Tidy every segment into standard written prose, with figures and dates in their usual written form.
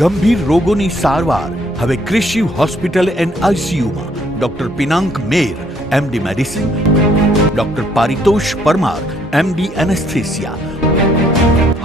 ગંભીર રોગોની સારવાર હવે ક્રિશિવ હોસ્પિટલ એન્ડ આઈસીયુમાં doctor Pinank Mer MD medicine, doctor Paritosh Parmar MD anaesthesia,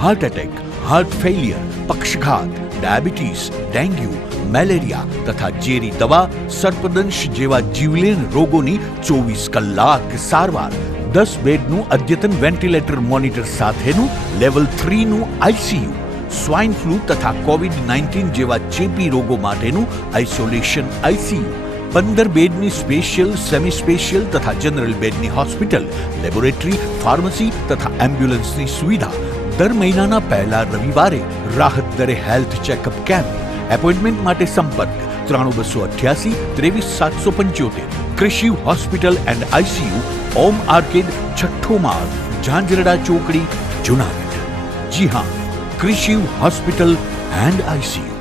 heart attack, heart failure, પક્ષઘાત, ડાયાબિટીસ, ડેન્ગ્યુ, મેલેરિયા તથા ઝેરી દવા, સર્પદંશ જેવા જીવલેણ રોગોની 24 કલાક સારવાર, 10 બેડનું અદ્યતન વેન્ટિલેટર મોનિટર સાથેનું લેવલ 3નું આઈસીયુ, સ્વાઇન ફ્લૂ તથા કોવિડ-19 જેવા ચેપી રોગો માટેનું આઇસોલેશન આઈસીયુ, 15 બેડની સ્પેશિયલ, સેમી સ્પેશિયલ તથા જનરલ બેડની હોસ્પિટલ, લેબોરેટરી, ફાર્મસી તથા એમ્બ્યુલન્સની સુવિધા, દર મહિનાના પહેલા રવિવારે રાહત દરે હેલ્થ ચેકઅપ કેમ્પ. એપોઇન્ટમેન્ટ માટે સંપર્ક 9288 23775. Krishiv hospital and ICU, Om arcade, છઠ્ઠો માળ, ઝાંઝરડા ચોકડી, જુનાગઢ. જી હા, ક્રિશિવ હોસ્પિટલ એન્ડ આઈસીયુ.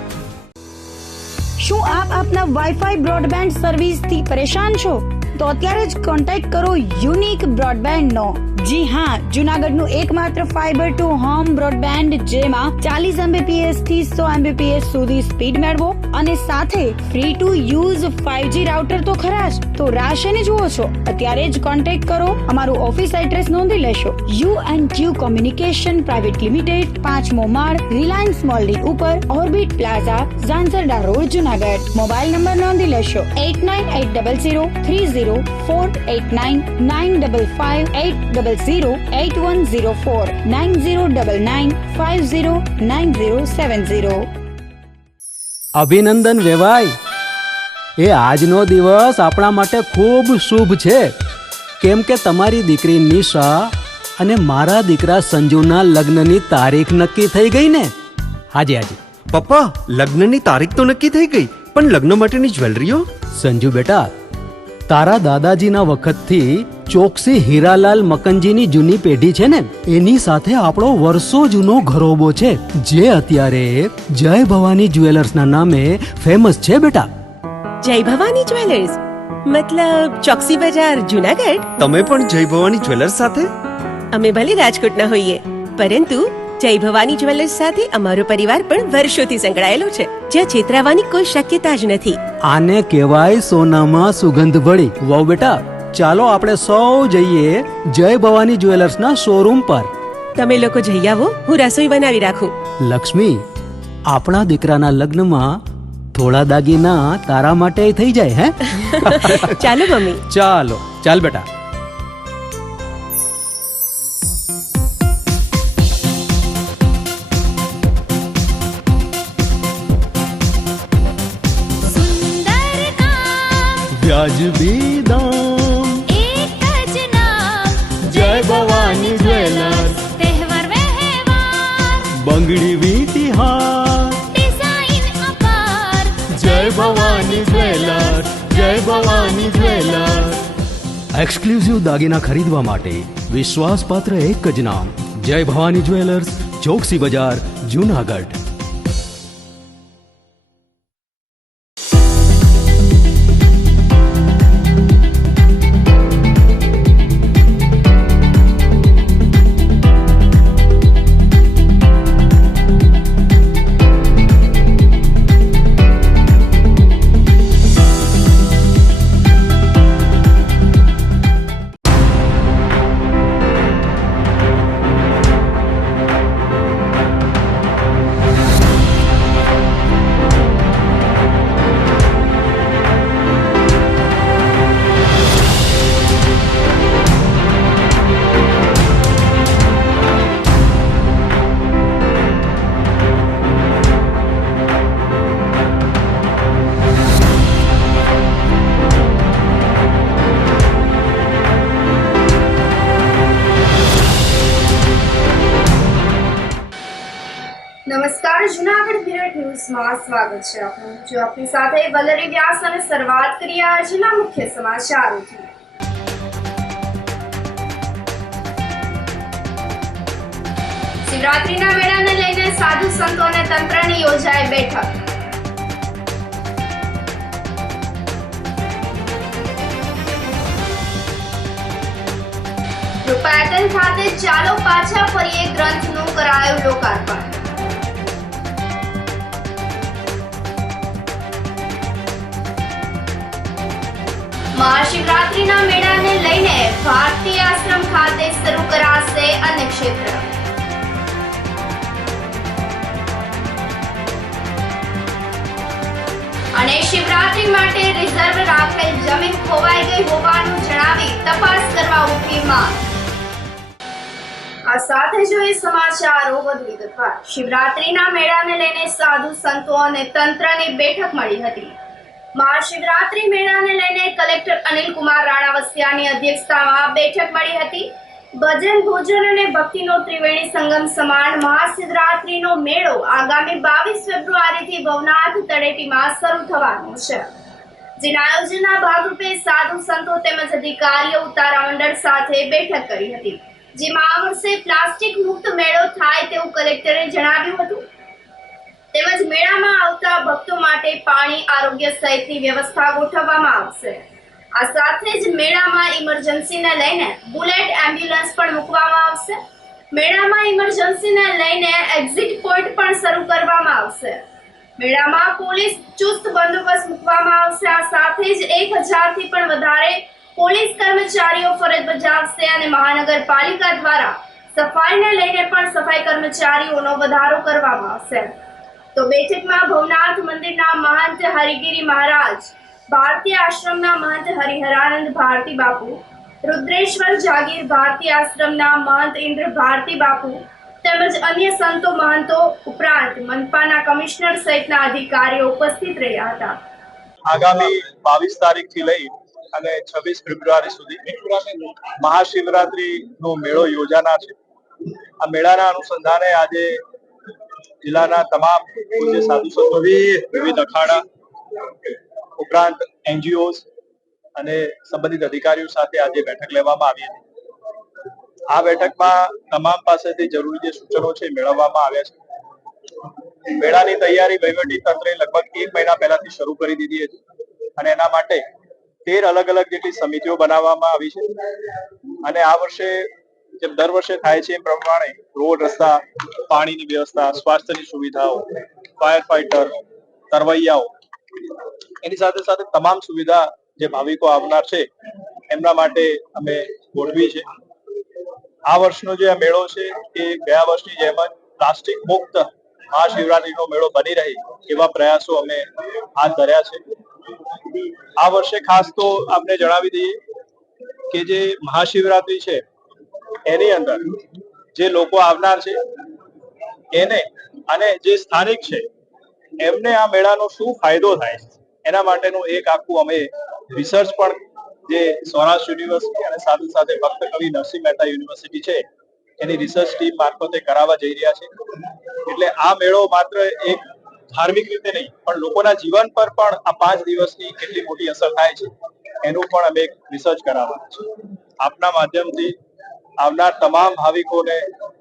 શું આપ આપના વાઈફાઈ બ્રોડબેન્ડ સર્વિસ થી પરેશાન છો? તો અત્યારે જ કોન્ટેક્ટ કરો યુનિક બ્રોડબેન્ડ નો. જી હા, જુનાગઢનું એકમાત્ર ફાઈબર ટુ હોમ બ્રોડબેન્ડ જેમાં 40 Mbps થી 100 Mbps સુધી સ્પીડ મેળવો અને સાથે free to use 5G router તો ખરા જ. તો રાહ શેની જુઓ છો? અત્યારે જ કોન્ટેક્ટ કરો. અમારું ઓફિસ એડ્રેસ નોંધી લેશો. U&Q કોમ્યુનિકેશન પ્રાઇવેટ લિમિટેડ, 5મો માળ, રિલાયન્સ મોલની ઉપર, orbit plaza, Zanzarda road, Junagadh. Mobile number નોંધી લેશો 89800304899558008104 9099509070. અભિનંદન વેવાય. એ આજનો દિવસ આપણા માટે ખૂબ શુભ છે, કેમ કે તમારી દીકરી નિશા અને મારા દીકરા સંજુના લગ્નની તારીખ નક્કી થઈ ગઈ ને. હાજી હાજી પપ્પા, લગ્નની તારીખ તો નક્કી થઈ ગઈ, પણ લગ્ન માટેની જ્વેલરીઓ? સંજુ બેટા, તારા દાદાજીના વખતથી ચોકસી હીરાલાલ મકનજીની જૂની પેઢી છે ને, એની સાથે આપણો વર્ષો જૂનો ઘરોબો છે, જે અત્યારે જય ભવાની જ્વેલર્સના નામે ફેમસ છે બેટા. જય ભવાની જ્વેલર્સ મતલબ ચોકસી બજાર, જુનાગઢ? તમે પણ જય ભવાની જ્વેલર્સ સાથે? અમે ભલે રાજકોટના હોઈએ, પરંતુ જય ભવાની જ્વેલર્સ સાથે અમારો પરિવાર પણ વર્ષોથી સંકળાયેલો છે, જ્યાં છેતરાવાની કોઈ શક્યતા જ નથી. આને કહેવાય સોનામાં સુગંધ ભળી. વાવ બેટા, ચાલો આપણે સૌ જઈએ જય ભવાની જ્વેલર્સના શોરૂમ પર. તમે લોકો જઈ આવો, હું રસોઈ બનાવી રાખું. લક્ષ્મી, આપણા દીકરાના લગ્નમાં થોડા દાગીના તારા માટે થઈ જાય. હે ચાલો મમ્મી. ચાલો ચાલ બેટા. વ્યાજબી દામ, એક જ નામ, જય ભવાની જ્વેલર્સ. તહેવાર વ્યવહાર, બંગડી વીંટી હાર, ડિઝાઇન અપાર, જય ભવાની જ્વેલર્સ, જય ભવાની જ્વેલર્સ. એક્સક્લુઝિવ દાગીના ખરીદવા માટે વિશ્વાસપાત્ર એક જ નામ, જય ભવાની જ્વેલર્સ, ચોકસી બજાર, જુનાગઢ. નમસ્કાર, જુનાગઢ મિરર ન્યૂઝમાં સ્વાગત છે આપનું. જો આપની સાથે વલરી વ્યાસ અને શરૂઆત કરીએ આજના મુખ્ય સમાચારોથી. શિવરાત્રીના મેળાને લઈને સાધુ સંતો અને તંત્રની યોજાઈ બેઠક. રૂપાયતન ખાતે ચાલો પાછા ફરીએ ગ્રંથનું કરાયું લોકાર્પણ. મહાશિવરાત્રિના મેળાને લઈને ભારતી આશ્રમ ખાતે શરૂ કરાશે અન્ય ક્ષેત્ર. અને શિવરાત્રી માટે રિઝર્વ રાખેલ જમીન ખોવાઈ ગઈ હોવાનું જણાવી તપાસ કરવા ઉઠી માંગ. આ સાથે જોઈએ સમાચારો વધુ વિગતવાર. શિવરાત્રીના મેળાને લઈને સાધુ સંતો અને તંત્રની બેઠક મળી હતી. મહાશિવરાત્રી મેળાને લઈને કલેક્ટર અનિલ કુમાર રાણાવસિયાની અધ્યક્ષતામાં બેઠક મળી હતી. ભજન ભોજન અને ભક્તિનો ત્રિવેણી સંગમ સમાન મહાશિવરાત્રીનો મેળો આગામી 22 ફેબ્રુઆરીથી ભવનાથ તળેટીમાં શરૂ થવાનો છે. જેના આયોજનના ભાગરૂપે સાધુ સંતો તેમજ અધિકારીઓ ઉતારા મંડળ સાથે બેઠક કરી હતી. જેમાં આ વર્ષે પ્લાસ્ટિક મુક્ત મેળો થાય તેવું કલેક્ટરે જણાવ્યું હતું. તેમજ મેળામાં આવતા ભક્તો માટે પાણી, આરોગ્ય સહિતની વ્યવસ્થા ગોઠવવામાં આવશે. આ સાથે જ મેળામાં ઇમરજન્સીને લઈને બુલેટ એમ્બ્યુલન્સ પણ મૂકવામાં આવશે. મેળામાં ઇમરજન્સીને લઈને એક્ઝિટ પોઈન્ટ પણ શરૂ કરવામાં આવશે. મેળામાં પોલીસ ચુસ્ત બંદોબસ્ત મૂકવામાં આવશે. આ સાથે જ 1000 થી પણ વધારે પોલીસ કર્મચારીઓ ફરજ બજાવશે અને મહાનગરપાલિકા દ્વારા સફાઈને લઈને પણ સફાઈ કર્મચારીઓનો વધારો કરવામાં આવશે. તો બેઠકમાં ભવનાથ મંદિરના મહંત હરિગીરી મહારાજ, ભારતીય આશ્રમના મહંત હરિહરાનંદ ભારતી બાપુ, રુદ્રેશ્વર જાગીર ભારતીય આશ્રમના મહંત ઇન્દ્ર ભારતી બાપુ તેમજ અન્ય સંતો મહંતો ઉપરાંત મનપાના કમિશનર સહિતના અધિકારીઓ ઉપસ્થિત રહ્યા હતા. આગામી 22 તારીખથી લઈ અને 26 ફેબ્રુઆરી સુધી મહાશિવરાત્રીનો મેળો યોજાનાર છે. આ મેળાના અનુસંધાને આજે જિલ્લાના તમામ પૂજ્ય સાધુ સંતો, વિવિધ અખાડા ઉપરાંત NGOs અને સંબંધિત અધિકારીઓ સાથે આજે બેઠક લેવામાં આવી હતી. આ બેઠકમાં તમામ પાસેથી જરૂરી જે સૂચનો છે મેળવવામાં આવ્યા છે. મેળાની તૈયારી વહીવટી તંત્રે લગભગ 1 મહિના પહેલાથી શરૂ કરી દીધી હતી અને એના માટે 13 અલગ અલગ જેટલી સમિતિઓ બનાવવામાં આવી છે. અને આ વર્ષે જેમ દર વર્ષે થાય છે એ પ્રમાણે રોડ, રસ્તા, પાણીની વ્યવસ્થા, સ્વાસ્થ્યની સુવિધાઓ, ફાયર ફાઈટર, તરવૈયાઓ, એની સાથે સાથે તમામ સુવિધા જે ભાવિકો આવનાર છે એમના માટે અમે ગોઠવી છે. આ વર્ષનો જે મેળો છે એ ગયા વર્ષની જેમ જ પ્લાસ્ટિક મુક્ત મહાશિવરાત્રીનો મેળો બની રહે એવા પ્રયાસો અમે હાથ ધર્યા છે. આ વર્ષે ખાસ તો આપણે જણાવી દઈએ કે જે મહાશિવરાત્રી છે એની અંદર જે લોકો આવનાર છે એને અને જે સ્થાનિક છે એમને આ મેળાનો શું ફાયદો થાય એના માટેનું એક આખું અમે રિસર્ચ પણ જે સૌરાષ્ટ્ર યુનિવર્સિટી અને સાથે સાથે ભક્ત કવિ નરસિંહ મહેતા યુનિવર્સિટી છે એની રિસર્ચ ટીમ મારફતે કરાવવા જઈ રહ્યા છે. એટલે આ મેળો માત્ર એક ધાર્મિક રીતે નહીં પણ લોકોના જીવન પર પણ આ 5 દિવસની કેટલી મોટી અસર થાય છે એનું પણ અમે એક રિસર્ચ કરાવવાના છે. આપના માધ્યમથી આવનાર તમામ ભાવિકોને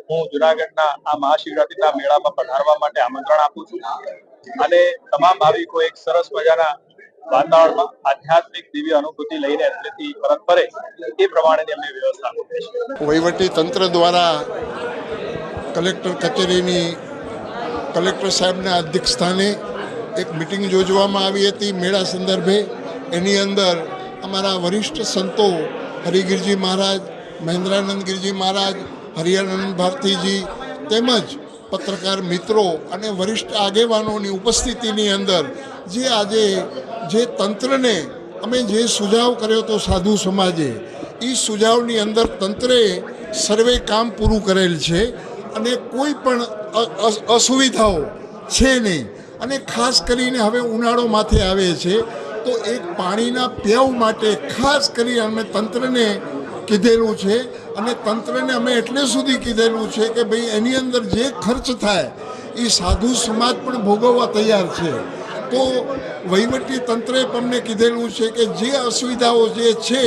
હું જુનાગઢના આ મહાશિવરાત્રીના મેળામાં પધારવા માટે આમંત્રણ આપું છું અને તમામ ભાવિકો એક સરસ મજાના વાતાવરણમાં આધ્યાત્મિક દિવ્ય અનુભૂતિ લઈને અત્રેથી પરત ફરે એ પ્રમાણેની અમે વ્યવસ્થા કરી છે. વહીવટી તંત્ર દ્વારા કલેક્ટર કચેરીની કલેક્ટર સાહેબના અધ્યક્ષસ્થાને એક મિટિંગ યોજવામાં આવી હતી મેળા સંદર્ભે. એની અંદર અમારા વરિષ્ઠ સંતો હરિગીરજી મહારાજ, મહેન્દ્રાનંદ ગિરજી મહારાજ, હરિહરાનંદ ભારતીજી તેમજ પત્રકાર મિત્રો અને વરિષ્ઠ આગેવાનોની ઉપસ્થિતિની અંદર જે આજે જે તંત્રને અમે જે સુઝાવ કર્યો હતો સાધુ સમાજે, એ સુઝાવની અંદર તંત્રે સર્વે કામ પૂરું કરેલ છે અને કોઈ પણ અસુવિધાઓ છે નહીં. અને ખાસ કરીને હવે ઉનાળો માથે આવે છે તો એક પાણીના પીવ માટે ખાસ કરી અમે તંત્રને કીધેલું છે અને તંત્રને અમે એટલે સુધી કીધેલું છે કે ભાઈ એની અંદર જે ખર્ચ થાય એ સાધુ સમાજ પણ ભોગવવા તૈયાર છે. તો વહીવટી તંત્રે અમને કીધેલું છે કે જે અસુવિધાઓ જે છે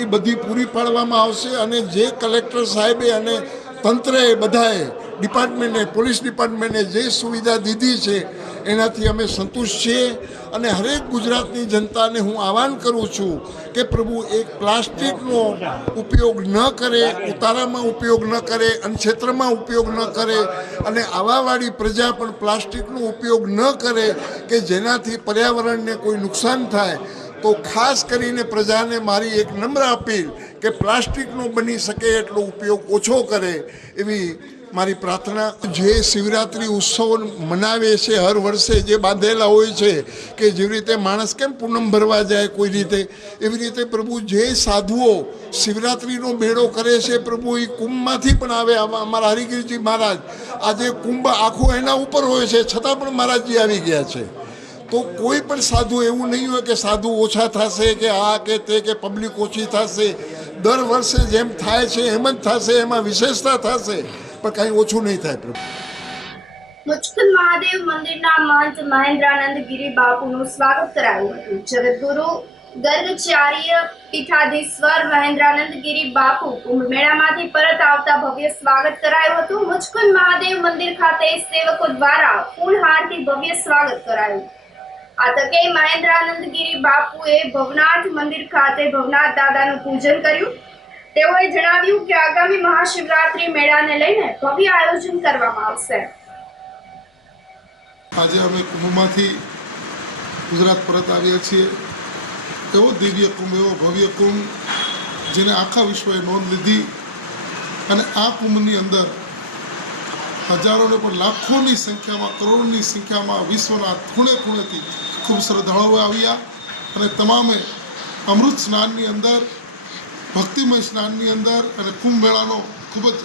એ બધી પૂરી પાડવામાં આવશે અને જે કલેક્ટર સાહેબે અને તંત્રએ બધાએ ડિપાર્ટમેન્ટે, પોલીસ ડિપાર્ટમેન્ટે જે સુવિધા દીધી છે એનાથી અમે સંતુષ્ટ છીએ. અને હરેક ગુજરાતની જનતાને હું આહવાન કરું છું કે પ્રભુ એક પ્લાસ્ટિકનો ઉપયોગ ન કરે, ઉતારામાં ઉપયોગ ન કરે, અન્નક્ષેત્રમાં ઉપયોગ ન કરે અને આવાવાળી પ્રજા પણ પ્લાસ્ટિકનો ઉપયોગ ન કરે કે જેનાથી પર્યાવરણને કોઈ નુકસાન થાય. તો ખાસ કરીને પ્રજાને મારી એક નમ્ર અપીલ કે પ્લાસ્ટિકનો બની શકે એટલો ઉપયોગ ઓછો કરે એવી મારી પ્રાર્થના. જે શિવરાત્રિ ઉત્સવ મનાવે છે હર વર્ષે, જે બાંધેલા હોય છે કે જેવી રીતે માણસ કેમ પૂનમ ભરવા જાય કોઈ રીતે, એવી રીતે પ્રભુ જે સાધુઓ શિવરાત્રિનો મેળો કરે છે પ્રભુ એ કુંભમાંથી પણ આવે. અમારા હરિગીરજી મહારાજ આજે કુંભ આખો એના ઉપર હોય છે છતાં પણ મહારાજજી આવી ગયા છે. તો કોઈ પણ સાધુ એવું નહીં હોય કે સાધુ ઓછા થશે કે આ કે તે કે પબ્લિક ઓછી થશે. દર વર્ષે જેમ થાય છે એમ જ થશે, એમાં વિશેષતા થશે પણ કાંઈ ઓછું નહીં થાય. પ્રભુ મુચકુંદ મહાદેવ મંદિરના મહંત મહેન્દ્રાનંદ ગિરી બાપુનું સ્વાગત કરાયું હતું. જગતગુરુ ગર્ગચાર્ય પીઠાધીશ્વર મહેન્દ્રાનંદ ગિરી બાપુ કુંભ મેળામાંથી પરત આવતા ભવ્ય સ્વાગત કરાયું હતું. મુચકુંદ મહાદેવ મંદિર ખાતે સેવકો દ્વારા ફૂલહારથી ભવ્ય સ્વાગત કરાયું. આ તકે મહેન્દ્રાનંદ ગિરી બાપુએ ભવનાથ મંદિર ખાતે ભવનાથ દાદાનું પૂજન કર્યું. તેઓએ જણાવ્યું કે આગામી મહાશિવરાત્રી મેળાને લઈને ભવ્ય આયોજન કરવામાં આવશે. આજે અમે કુંભમાંથી ગુજરાત પરત આવ્યા છીએ. એવો દિવ્ય કુંભ, એવો ભવ્ય કુંભ જેને આખા વિશ્વએ નોંધ લીધી. અને આ કુંભની અંદર હજારોને પણ લાખોની સંખ્યામાં, કરોડોની સંખ્યામાં વિશ્વના ખૂણે ખૂણેથી ખૂબ શ્રદ્ધાળુઓ આવ્યા અને તમામે અમૃત સ્નાનની અંદર, ભક્તિમય સ્નાનની અંદર અને કુંભ મેળાનો ખૂબ જ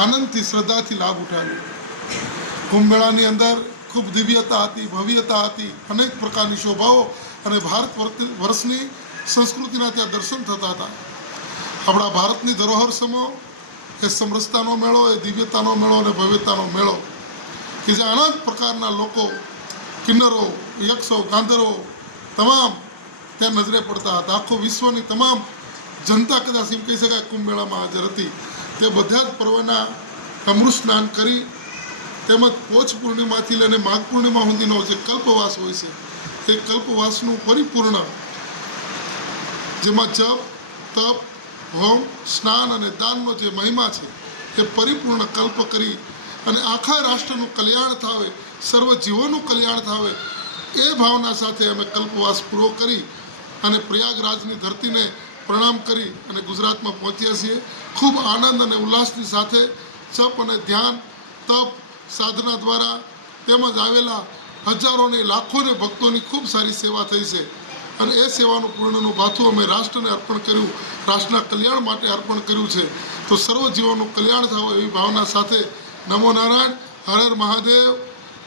આનંદથી, શ્રદ્ધાથી લાભ ઉઠાવ્યો. કુંભ મેળાની અંદર ખૂબ દિવ્યતા હતી, ભવ્યતા હતી, અનેક પ્રકારની શોભાઓ અને ભારત વર્ષની સંસ્કૃતિના ત્યાં દર્શન થતા હતા. આપણા ભારતની ધરોહર સમો એ સમરસતાનો મેળો, એ દિવ્યતાનો મેળો અને ભવ્યતાનો મેળો કે જે અનેક પ્રકારના લોકો, કિન્નરો, યક્ષો, ગાંધર્વો તમામ ત્યાં નજરે પડતા હતા. આખો વિશ્વની તમામ જનતા કદાચ એમ કહી શકાય કુંભ મેળામાં હાજર હતી. તે બધા જ પર્વના અમૃત સ્નાન કરી તેમજ પોષ પૂર્ણિમાથી લઈને માઘ પૂર્ણિમા સુધીનો જે કલ્પવાસ હોય છે એ કલ્પવાસનું પરિપૂર્ણ, જેમાં જપ, તપ, હોમ, સ્નાન અને દાનનો જે મહિમા છે એ પરિપૂર્ણ કલ્પ કરી અને આખા રાષ્ટ્રનું કલ્યાણ થાવે, સર્વ જીવોનું કલ્યાણ થાવે એ ભાવના સાથે અમે કલ્પવાસ પૂરો કરી અને પ્રયાગરાજની ધરતીને પ્રણામ કરી અને ગુજરાતમાં પહોંચ્યા છીએ. ખૂબ આનંદ અને ઉલ્લાસની સાથે જપ અને ધ્યાન, તપ, સાધના દ્વારા તેમજ આવેલા હજારોને, લાખોને ભક્તોની ખૂબ સારી સેવા થઈ છે અને એ સેવાનું પૂર્ણનું ભાથું અમે રાષ્ટ્રને અર્પણ કર્યું, રાષ્ટ્રના કલ્યાણ માટે અર્પણ કર્યું છે. તો સર્વ જીવોનું કલ્યાણ થાય એવી ભાવના સાથે નમો નારાયણ, હર હર મહાદેવ,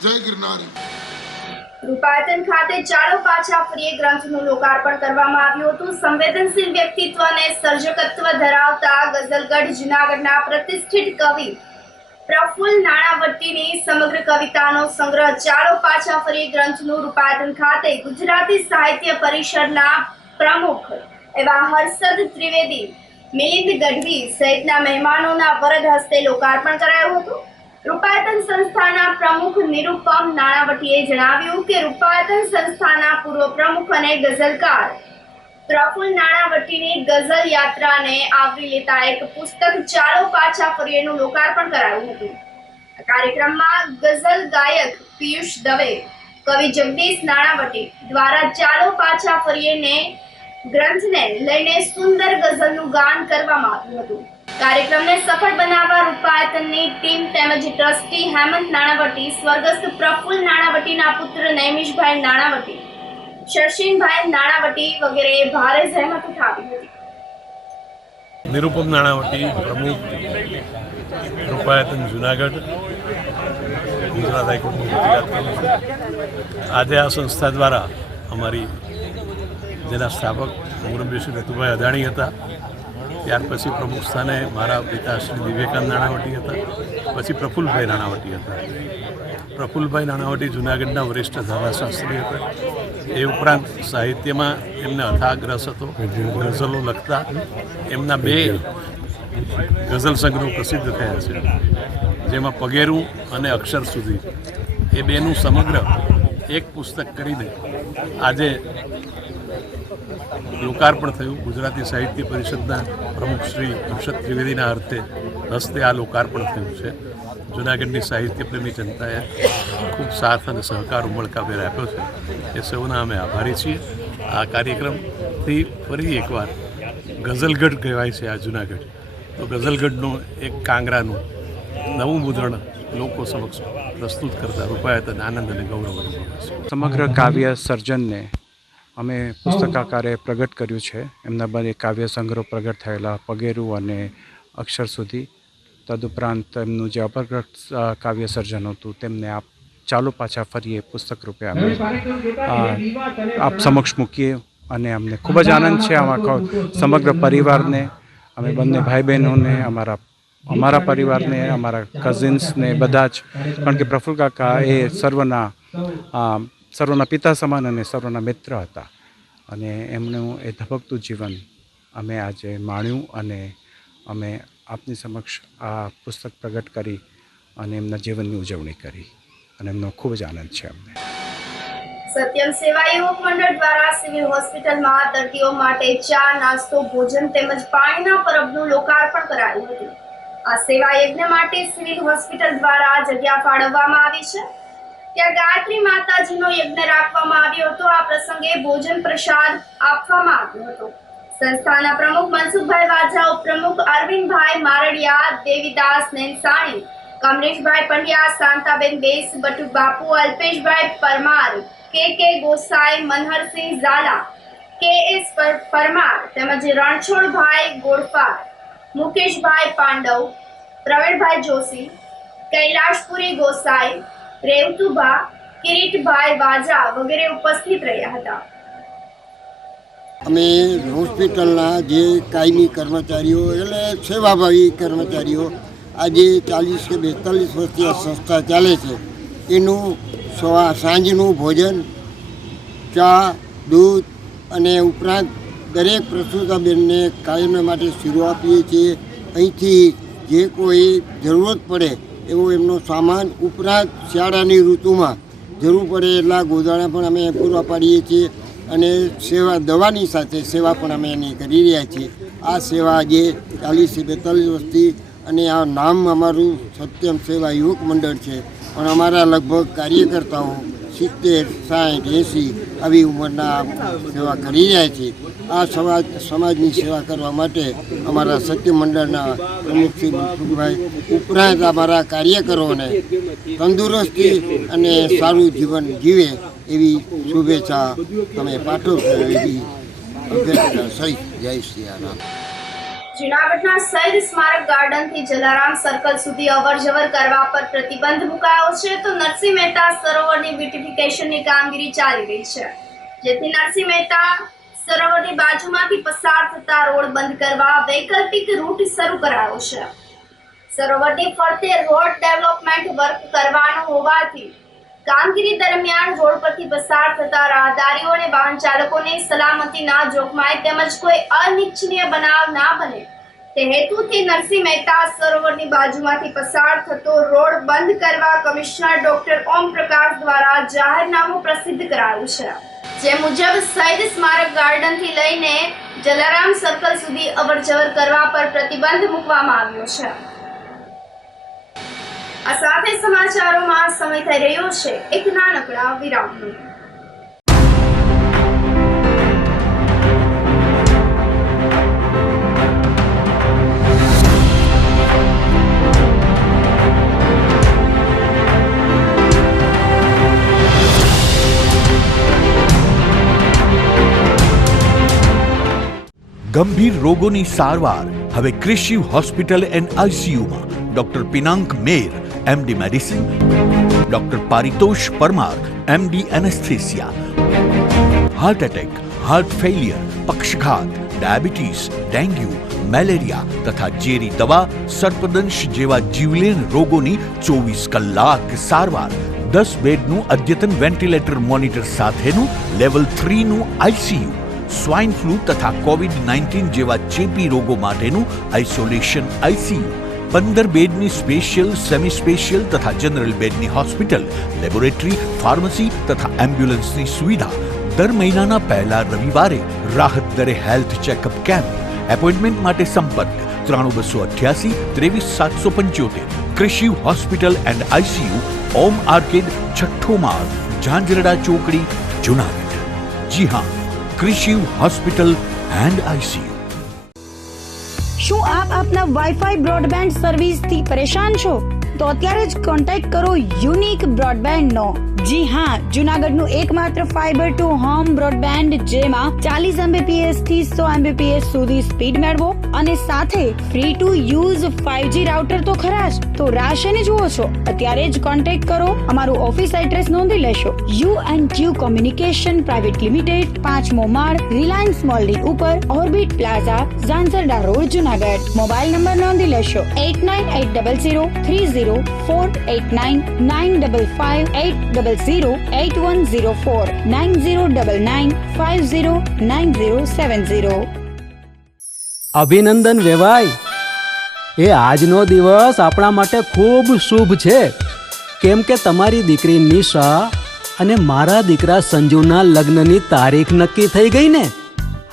જય ગિરનારી. રૂપાયતન ખાતે ચાલો પાછા ફરીએ ગ્રંથનું લોકાર્પણ કરવામાં આવ્યું હતું. સંવેદનશીલ વ્યક્તિત્વ અને સર્જકત્વ ધરાવતા ગઝલગઢ જૂનાગઢના પ્રતિષ્ઠિત કવિ પ્રફુલ્લ નાણાવટીની સમગ્ર કવિતાનો સંગ્રહ ચાલો પાછા ફરીએ ગ્રંથનું રૂપાયતન ખાતે ગુજરાતી સાહિત્ય પરિષદના પ્રમુખ એવા હર્ષદ ત્રિવેદી, મિલિંદ ગઢવી સહિતના મહેમાનોના વરદ હસ્તે લોકાર્પણ કરાયું હતું. રૂપાયતન સંસ્થાના પ્રમુખ નિરૂપમ નાણાવટીએ જણાવ્યું કે રૂપાયતન સંસ્થાના પૂર્વ પ્રમુખ અને ગઝલકાર પ્રફુલ્લ નાણાવટીની ગઝલ યાત્રાને આવરી લેતા એક પુસ્તક ચાલો પાછા ફરીએનું લોકાર્પણ કરાયું હતું. આ કાર્યક્રમમાં ગઝલ ગાયક પિયુષ દવે, કવિ જગદીશ નાણાવટી દ્વારા ચાલો પાછા ફરીએને ગ્રંથને લઈને સુંદર ગઝલનું ગાન કરવામાં આવ્યું હતું. કાર્યક્રમને સફળ બનાવવા રૂપાયતનની ટીમ તેમજ ટ્રસ્ટી હેમંત નાણાવટી, સ્વર્ગસ્થ પ્રફુલ્લ નાણાવટીના પુત્ર નૈમિષભાઈ નાણાવટી, શશીનભાઈ નાણાવટી વગેરે ભારે જહેમત ઉઠાવી હતી. નિરૂપમ નાણાવટી, પ્રમુખ રૂપાયતન જુનાગઢ, ગુજરાત હાઈકોર્ટની મુલાકાત કરું છું. આજે આ સંસ્થા દ્વારા અમારી જેના સ્થાપક મુરબ્બી શ્રી રતુભાઈ અદાણી હતા, ત્યાર પછી પ્રમુખ સ્થાને મારા પિતા શ્રી વિવેકાનંદ નાણાવટી હતા, પછી પ્રફુલ્લભાઈ નાણાવટી હતા. પ્રફુલ્લભાઈ નાણાવટી જૂનાગઢના વરિષ્ઠ ધારાશાસ્ત્રી હતા. એ ઉપરાંત સાહિત્યમાં એમને અથાગ રસ હતો, ગઝલો લખતા. એમના 2 ગઝલ સંગ્રહો પ્રસિદ્ધ થયા છે, જેમાં પગેરું અને અક્ષર સુધી એ 2નું સમગ્ર એક પુસ્તક કરીને આજે લોકાર્પણ થયું. ગુજરાતી સાહિત્ય પરિષદના પ્રમુખ શ્રી હર્ષદ ત્રિવેદીના હસ્તે આ લોકાર્પણ થયું છે. જૂનાગઢની સાહિત્ય પ્રેમી જનતાએ ખૂબ સાથ અને સહકાર ઉમળકાભેર આપ્યો છે એ સૌના અમે આભારી છીએ. આ કાર્યક્રમથી ફરી એકવાર ગઝલગઢ કહેવાય છે આ જૂનાગઢ, તો ગઝલગઢનું એક કાંગરાનું નવું મુદ્રણ લોકો સમક્ષ પ્રસ્તુત કરતા રૂપાયતન આનંદ અને ગૌરવ અનુભવે છે. સમગ્ર કાવ્ય સર્જનને અમે પુસ્તકાકારે પ્રગટ કર્યું છે. એમના બાદ કાવ્ય સંગ્રહ પ્રગટ થયેલા પગેરું અને અક્ષર સુધી, તદુપરાંત એમનું જે અપરગ્રસ્ત કાવ્ય સર્જન હતું તેમને ચાલો પાછા ફરીએ પુસ્તક રૂપે અમે આપ સમક્ષ મૂકીએ અને અમને ખૂબ જ આનંદ છે. આમાં સમગ્ર પરિવારને, અમે બંને ભાઈ બહેનોને, અમારા પરિવારને, અમારા કઝિન્સને બધા જ, કારણ કે પ્રફુલ્લ કાકા એ સર્વના પિતા સમાન અને સર્વના મિત્ર હતા અને એમનું એ ધબકતું જીવન અમે આજે માણ્યું અને અમે આપની સમક્ષ આ પુસ્તક પ્રગટ કરી અને એમના જીવનની ઉજવણી કરી અને એમનો ખૂબ જ આનંદ છે અમને. સત્યમ સેવા યુવક મંડળ દ્વારા સિવિલ હોસ્પિટલમાં દર્દીઓ માટે ચા, નાસ્તો, ભોજન તેમજ પાણીના પરબનું લોકાર્પણ કરાયું હતું. આ સેવા યજ્ઞ માટે સિવિલ હોસ્પિટલ દ્વારા જગ્યા ફાળવવામાં આવી છે. ત્યાં ગાયત્રી માતાજીનો યજ્ઞ રાખવામાં આવ્યો હતો. આ પ્રસંગે ભોજન પ્રસાદ આપવામાં આવ્યો હતો. સંસ્થાના પ્રમુખ મનસુખભાઈ વાજા, ઉપપ્રમુખ અરવિંદભાઈ મારડિયા, દેવીદાસ નેનસાણી, કમલેશભાઈ પંડ્યા, શાંતાબેન બેસ, બટુ બાપુ, અલ્પેશભાઈ પરમાર, કે ગોસાઈ, મનહરસિંહ ઝાલા, KS પરમાર તેમજ રણછોડભાઈ ગોળફાર, મુકેશભાઈ પાંડવ, પ્રવીણભાઈ જોશી, કૈલાશપુરી ગોસાઈ, રેવતુભા, કિરીટભાઈ વાજા વગેરે ઉપસ્થિત રહ્યા હતા. અમે હોસ્પિટલના જે કાયમી કર્મચારીઓ એટલે સેવાભાવી કર્મચારીઓ આજે 40 કે 42 વર્ષથી આ સંસ્થા ચાલે છે, એનું સાંજનું ભોજન, ચા, દૂધ અને ઉપરાંત દરેક પ્રસૂતાબેનને કાયમ માટે શીરો આપીએ છીએ. અહીંથી જે કોઈ જરૂરત પડે એવો એમનો સામાન, ઉપરાંત શિયાળાની ઋતુમાં જરૂર પડે એટલા ગોદાણા પણ અમે પૂરા પાડીએ છીએ અને સેવા દવાની સાથે સેવા પણ અમે એની કરી રહ્યા છીએ. આ સેવા આજે 40 થી 42 વર્ષથી અને આ નામ અમારું સત્યમ સેવા યુવક મંડળ છે, પણ અમારા લગભગ કાર્યકર્તાઓ 70, 60, 80 આવી ઉંમરના સેવા કરી રહ્યા છે. આ સમાજની સેવા કરવા માટે અમારા સત્ય મંડળના પ્રમુખ શ્રી મનસુખભાઈ ઉપરાંત અમારા કાર્યકરોને તંદુરસ્તી અને સારું જીવન જીવે એવી શુભેચ્છા અમે પાઠવશો એવી અભ્યર્થના સહિત. જય સિયારામ. જૂનાગઢના શહીદ સ્મારક ગાર્ડનથી જલારામ સર્કલ સુધી અવરજવર કરવા પર પ્રતિબંધ મુકાયો છે, તો નરસિંહ મહેતા સરોવરની બ્યુટિફિકેશનની કામગીરી ચાલી રહી છે, જેથી નરસિંહ મહેતા સરોવરની બાજુમાંથી પસાર થતા રોડ બંધ કરવા વૈકલ્પિક રૂટ શરૂ કરાયો છે. સરોવરની ફરતે રોડ ડેવલપમેન્ટ વર્ક કરવાનું હોવાથી કામગીરી દરમિયાન રોડ પરથી પસાર થતા રાહદારીઓ અને વાહન ચાલકોને સલામતી ના જોખમાય તેમજ કોઈ અનિચ્છનીય બનાવ ના બને તે હેતુથી નરસિંહ મહેતા સરોવરની બાજુમાંથી પસાર થતો રોડ બંધ કરવા કમિશનર ડોક્ટર ઓમ પ્રકાશ દ્વારા જાહેરનામું પ્રસિદ્ધ કરાયું છે. જે મુજબ શહીદ સ્મારક ગાર્ડનથી લઈને જલારામ સર્કલ સુધી અવરજવર કરવા પર પ્રતિબંધ મૂકવામાં આવ્યો છે. આ સાથે સમાચારોમાં સમય થઈ રહ્યો છે એક નાનકડા વિરામનો. ગંભીર રોગોની સારવાર હવે ક્રિશિવ હોસ્પિટલ એન્ડ આઈસીયુમાં doctor Pinank Mer, MD medicine, doctor Paritosh Parmar, MD anaesthesia, heart attack, heart failure, પક્ષઘાત, ડાયાબિટીસ, ડેન્ગ્યુ, મેલેરિયા તથા ઝેરી દવા, સર્પદંશ જેવા જીવલેણ રોગોની 24 કલાક સારવાર, 10 બેડનું અદ્યતન વેન્ટિલેટર મોનિટર સાથેનું લેવલ 3નું આઈસીયુ, સ્વાઇન ફ્લૂ તથા કોવિડ-19 જેવા ચેપી રોગો માટેનું આઇસોલેશન આઈસીયુ, 15 બેડની સ્પેશિયલ, સેમી સ્પેશિયલ તથા જનરલ બેડની હોસ્પિટલ, લેબોરેટરી, ફાર્મસી તથા એમ્બ્યુલન્સની સુવિધા, દર મહિનાના પહેલા રવિવારે રાહત દરે હેલ્થ ચેકઅપ કેમ્પ. એપોઇન્ટમેન્ટ માટે સંપર્ક 93 288 23 775. Krishiv hospital and ICU, Om arcade, छठो माल, झांझरड़ा चौकड़ी, जूनागढ़। जी हाँ, कृषि हॉस्पिटल एंड आईसीयू। શું આપ આપના વાઈફાઈ બ્રોડબેન્ડ સર્વિસ થી પરેશાન છો? તો અત્યારે જ કોન્ટેક્ટ કરો યુનિક બ્રોડબેન્ડ નો। જી હા, જૂનાગઢનું એકમાત્ર ફાઈબર ટુ હોમ બ્રોડબેન્ડ જેમાં 40 Mbps થી 100 Mbps સુધી સ્પીડ મેળવો અને સાથે free to use 5G router તો ખરા જ। તો રાહ શેની જુઓ છો? અત્યારે જ કોન્ટેક્ટ કરો। અમારું ઓફિસ એડ્રેસ નોંધી લેશો। U&Q કોમ્યુનિકેશન પ્રાઇવેટ લિમિટેડ, 5મો માળ, રિલાયન્સ મોલની ઉપર, orbit plaza, Zanzarda road, Junagadh. Mobile number નોંધી લેશો 8980030489 955 9099509070। અભિનંદન વેવાઈ, એ આજનો દિવસ આપણા માટે ખૂબ શુભ છે, કેમ કે તમારી દીકરી નિશા અને મારા દીકરા સંજુના લગ્નની તારીખ નક્કી થઈ ગઈ ને।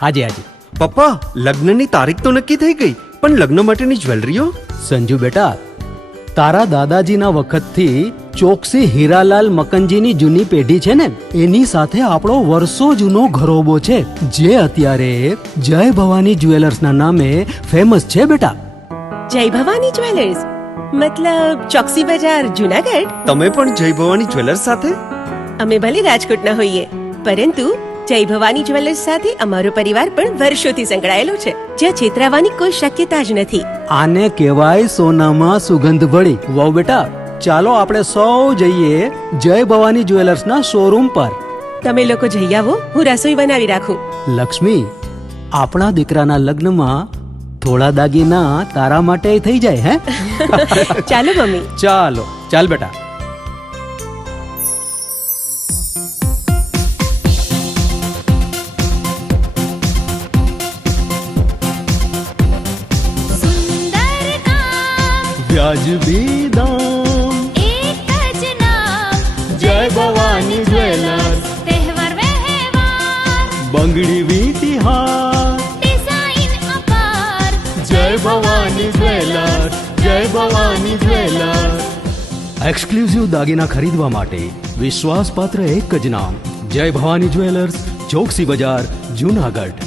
હાજી હાજી પપ્પા, લગ્નની તારીખ તો નક્કી થઈ ગઈ, પણ લગ્ન માટેની જ્વેલરીઓ? સંજુ બેટા, તારા દાદાજીના વખતથી ચોકસી હીરાલાલ મકનજીની જૂની પેઢી છે ને, એની સાથે આપણો વર્ષો જૂનો ઘરોબો છે, જે અત્યારે જય ભવાની જ્વેલર્સના નામે ફેમસ છે બેટા। જય ભવાની જ્વેલર્સ મતલબ ચોકસી બજાર, જૂનાગઢ? તમે પણ જય ભવાની જ્વેલર્સ સાથે? અમે ભલે રાજકોટના હોઈએ, પરંતુ જય ભવાની જ્વેલર્સ સાથે અમારો પરિવાર પણ વર્ષોથી સંકળાયેલો છે, જ્યાં છેતરાવાની કોઈ શક્યતા જ નથી। આને કહેવાય સોનામાં સુગંધ ભળી। વાવ બેટા, ચાલો આપણે સૌ જઈએ જય ભવાની જ્વેલર્સના શોરૂમ પર। તમે લોકો જઈ આવો, હું રસોઈ બનાવી રાખું। લક્ષ્મી, આપણા દીકરાના લગ્નમાં થોડા દાગીના તારા માટે થઈ જાય હે? ચાલો મમ્મી। ચાલો ચાલ બેટા। વ્યાજબી દામ, એક જ નામ, જય ભવાની જ્વેલર્સ, તહેવાર વ્યવહાર, બંગડી વીટી હાર, ડિઝાઇન અપાર, જય ભવાની જ્વેલર્સ, જય ભવાની જ્વેલર્સ। એક્સક્લુઝિવ દાગીના ખરીદવા માટે વિશ્વાસપાત્ર એક જ નામ, જય ભવાની જ્વેલર્સ, ચોકસી બજાર, જૂનાગઢ।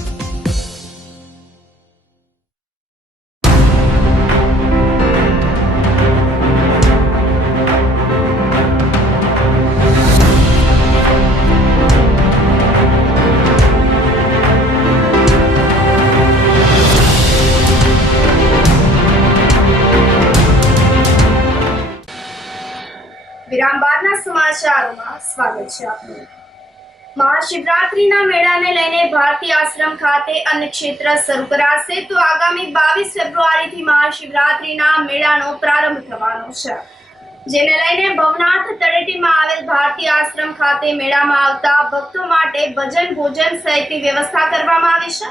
વિરામ બાદના સમાચારોમાં સ્વાગત છે આપનું। મહાશિવરાત્રીના મેળાને લઈને ભારતી આશ્રમ ખાતે અન્ન ક્ષેત્ર શરૂ કરાશે, તો આગામી 22 ફેબ્રુઆરીથી મહાશિવરાત્રીના મેળાનો પ્રારંભ થવાનો છે, જેને લઈને ભવનાથ તળેટીમાં આવેલ ભારતી આશ્રમ ખાતે મેળામાં આવતા ભક્તો માટે ભજન ભોજન સહિતની વ્યવસ્થા કરવામાં આવી છે।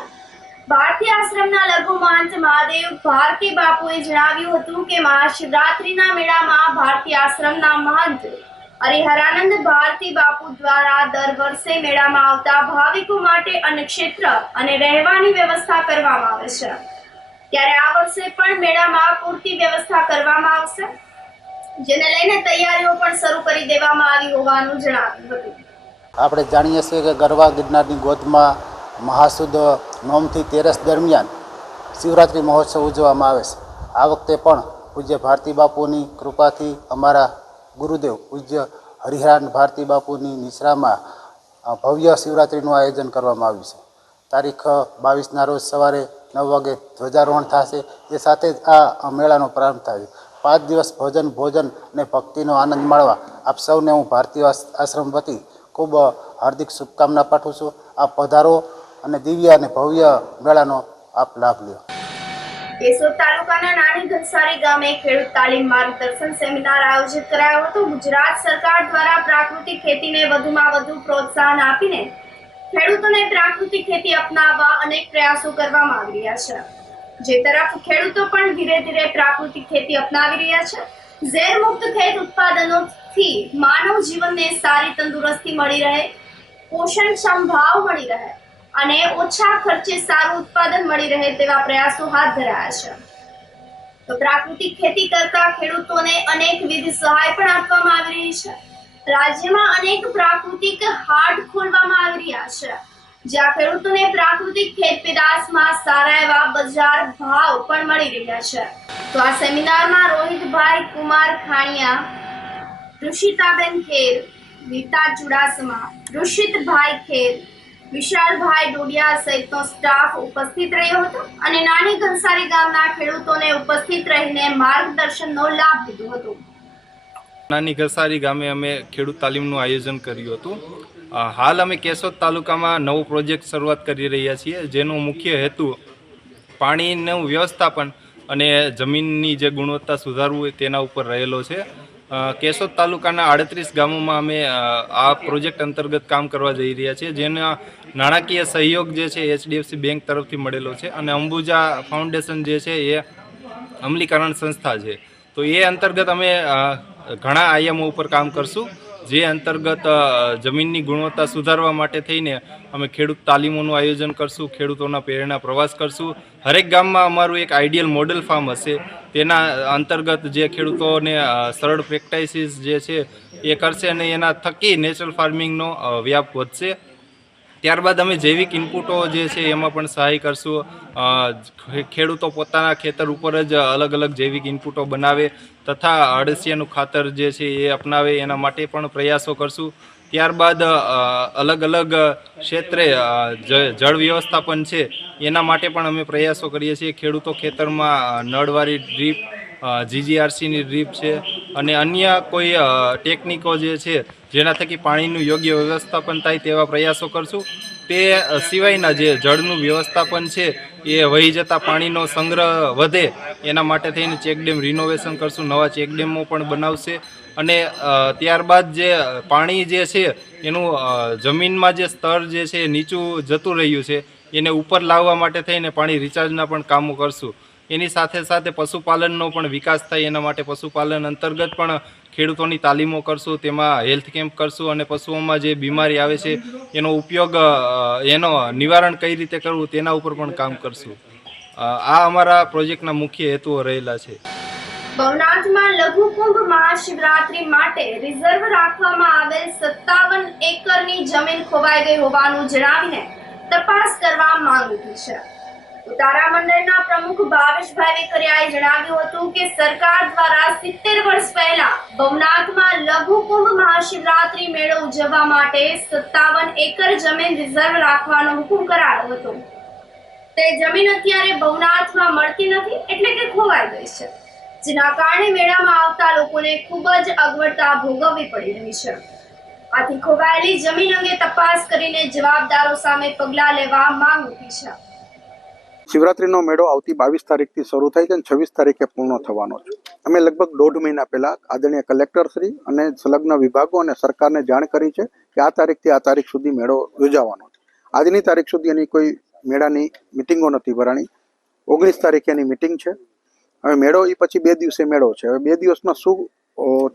ભારતી આશ્રમના લઘુ મહંત મહાદેવ ભારતી બાપુએ જણાવ્યું હતું કે મહાશિવરાત્રીના મેળામાં ભારતી આશ્રમના મહંત હરિહરાનંદ ભારતી બાપુ દ્વારા દર વર્ષે મેળામાં આવતા ભાવિકો માટે અન્ન ક્ષેત્ર અને રહેવાની વ્યવસ્થા કરવામાં આવે છે, ત્યારે આ વર્ષે પણ મેળામાં પૂરતી વ્યવસ્થા કરવામાં આવશે, જેને લઈને તૈયારીઓ પણ શરૂ કરી દેવામાં આવી હોવાનું જણાવ્યું હતું। આપણે જાણીએ છીએ કે ગરવા ગિરનારની ગોદમાં મહાસુદ નોમથી 13 દરમિયાન શિવરાત્રિ મહોત્સવ ઉજવવામાં આવે છે। આ વખતે પણ પૂજ્ય ભારતી બાપુની કૃપાથી અમારા ગુરુદેવ પૂજ્ય હરિહરાન ભારતી બાપુની નિશ્રામાં ભવ્ય શિવરાત્રિનું આયોજન કરવામાં આવ્યું છે। તારીખ 22ના રોજ સવારે 9 વાગે ધ્વજારોહણ થશે, એ સાથે જ આ મેળાનો પ્રારંભ થાય। 5 દિવસ ભોજન અને ભક્તિનો આનંદ માણવા આપ સૌને હું ભારતીય આશ્રમ વતી ખૂબ હાર્દિક શુભકામના પાઠવું છું। આપ પધારો અને દિવ્ય અને ભવ્ય મેળાનો આપ લાભ લ્યો। કેશોદ તાલુકાના નાની ઘનસારી ગામે ખેડૂત તાલીમ માર્ગદર્શન સેમિનાર આયોજિત કરાયો હતો। ગુજરાત સરકાર દ્વારા પ્રાકૃતિક ખેતીને વધુમાં વધુ પ્રોત્સાહન આપીને ખેડૂતોને પ્રાકૃતિક ખેતી અપનાવવા અનેક પ્રયાસો કરવામાં આવી રહ્યા છે, જે તરફ ખેડૂતો પણ ધીરે ધીરે પ્રાકૃતિક ખેતી અપનાવી રહ્યા છે। ઝેરમુક્ત ખેત ઉત્પાદનોથી માનવ જીવનને સારી તંદુરસ્તી મળી રહે, પોષણક્ષમ ભાવ મળી રહે અને ઓછા ખર્ચે સારું ઉત્પાદન મળી રહે તેવા પ્રયાસો હાથ ધરાયા છે। તો પ્રાકૃતિક ખેતી કરતા ખેડૂતોને અનેકવિધ સહાય પણ આપવામાં આવી રહી છે. રાજ્યમાં અનેક પ્રાકૃતિક હાટ ખોલવામાં આવી રહ્યા છે, જ્યાં ખેડૂતોને પ્રાકૃતિક ખેત પેદાશમાં સારા એવા બજાર ભાવ પણ મળી રહ્યા છે. તો આ સેમિનારમાં રોહિતભાઈ કુમાર ખાણિયા, ઋષિતાબેન ખેર, નીતા ચુડાસમા, ઋષિતભાઈ ખેર, વિશાલભાઈ ડોડિયા સહિતનો સ્ટાફ ઉપસ્થિત રહ્યો હતો અને નાની ઘનસારી ગામના ખેડૂતોને ઉપસ્થિત રહીને માર્ગદર્શનનો લાભ લીધો હતો. નાની ઘસારી ગામે અમે ખેડૂત તાલીમનું આયોજન કર્યું હતું. હાલ અમે કેશોદ તાલુકામાં નવો પ્રોજેક્ટ શરૂઆત કરી રહ્યા છીએ, જેનો મુખ્ય હેતુ પાણીનું વ્યવસ્થાપન અને જમીનની જે ગુણવત્તા સુધારવું તેના ઉપર રહેલો છે. કેશોદ તાલુકાના 38 ગામોમાં અમે આ પ્રોજેક્ટ અંતર્ગત કામ કરવા જઈ રહ્યા છીએ, જેના નાણાકીય સહયોગ જે છે HDFC બેંક તરફથી મળેલો છે અને અંબુજા ફાઉન્ડેશન જે છે એ અમલીકરણ સંસ્થા છે. તો એ અંતર્ગત અમે ઘણા આયામો ઉપર કામ કરશું, જે અંતર્ગત જમીનની ગુણવત્તા સુધારવા માટે થઈને અમે ખેડૂત તાલીમોનું આયોજન કરશું, ખેડૂતોના પ્રેરણા પ્રવાસ કરશું. હરેક ગામમાં અમારું એક આઈડિયલ મોડેલ ફાર્મ હશે, તેના અંતર્ગત જે ખેડૂતોને સરળ પ્રેક્ટિસિસ જે છે એ કરશે અને એના થકી નેચરલ ફાર્મિંગનો વ્યાપ વધશે. ત્યારબાદ અમે જૈવિક ઇનપુટો જે છે એમાં પણ સહાય કરશું. ખેડૂતો પોતાના ખેતર ઉપર જ અલગ અલગ જૈવિક ઇનપુટો બનાવે તથા અળસિયાનું ખાતર જે છે એ અપનાવે, એના માટે પણ પ્રયાસો કરશું. ત્યારબાદ અલગ અલગ ક્ષેત્રે જળ વ્યવસ્થાપન છે એના માટે પણ અમે પ્રયાસો કરીએ છીએ. ખેડૂતો ખેતરમાં નળવાળી ડ્રીપ, GGRCની ડ્રીપ છે અને અન્ય કોઈ ટેકનિકો જે છે જેના થકી પાણીનું યોગ્ય વ્યવસ્થાપન થાય તેવા પ્રયાસો કરશું. તે સિવાયના જે જળનું વ્યવસ્થાપન છે એ વહી જતા પાણીનો સંગ્રહ વધે એના માટે થઈને ચેકડેમ રિનોવેશન કરશું, નવા ચેકડેમો પણ બનાવશે અને ત્યારબાદ જે પાણી જે છે એનું જમીનમાં જે સ્તર જે છે નીચું જતું રહ્યું છે એને ઉપર લાવવા માટે થઈને પાણી રિચાર્જના પણ કામો કરશું. એની સાથે સાથે પશુપાલનનો પણ વિકાસ થાય એના માટે પશુપાલન અંતર્ગત પણ ખેડૂતોની તાલીમો કરશું, તેમાં હેલ્થ કેમ્પ કરશું અને પશુઓમાં જે બીમારી આવે છે એનો ઉપયોગ, એનો નિવારણ કઈ રીતે કરવું તેના ઉપર પણ કામ કરશું. આ અમારા પ્રોજેક્ટના મુખ્ય હેતુઓ રહેલા છે. ભવનાથમાં લઘુકુંભ મહાશિવરાત્રી માટે રિઝર્વ રાખવામાં આવેલ 57 એકરની જમીન ખોવાઈ ગઈ હોવાનું જણાવીને તપાસ કરવા માંગ ઉઠી છે. તારામંડળના પ્રમુખ ભાવેશભાઈ વેકરિયાએ જણાવ્યું હતું કે સરકાર દ્વારા 70 વર્ષ પહેલા ભવનાથમાં લઘુકુંભ મહાશિવરાત્રી મેળો ઉજવવા માટે 57 એકર જમીન રિઝર્વ રાખવાનો હુકમ કરાયો હતો. તે જમીન અત્યારે ભવનાથમાં મળતી નથી, એટલે કે ખોવાઈ ગઈ છે, જેના કારણે મેળામાં આવતા લોકોને ખૂબ જ અગવડતા ભોગવવી પડી રહી છે. આથી ખોવાયેલી જમીન અંગે તપાસ કરીને જવાબદારો સામે પગલાં લેવા માંગ ઉઠી છે. શિવરાત્રીનો મેળો આવતી 22 તારીખથી શરૂ થાય છે અને 26 તારીખે પૂર્ણ થવાનો છે. અમે લગભગ 1.5 મહિના પહેલા આદરણીય કલેક્ટરશ્રી અને સંલગ્ન વિભાગો અને સરકારને જાણ કરી છે કે આ તારીખથી આ તારીખ સુધી મેળો યોજાવાનો છે. આજની તારીખ સુધી એની કોઈ મેળાની મિટિંગો નથી ભરાણી. 19 તારીખે એની મિટિંગ છે. હવે મેળો એ પછી 2 દિવસે મેળો છે. હવે 2 દિવસમાં શું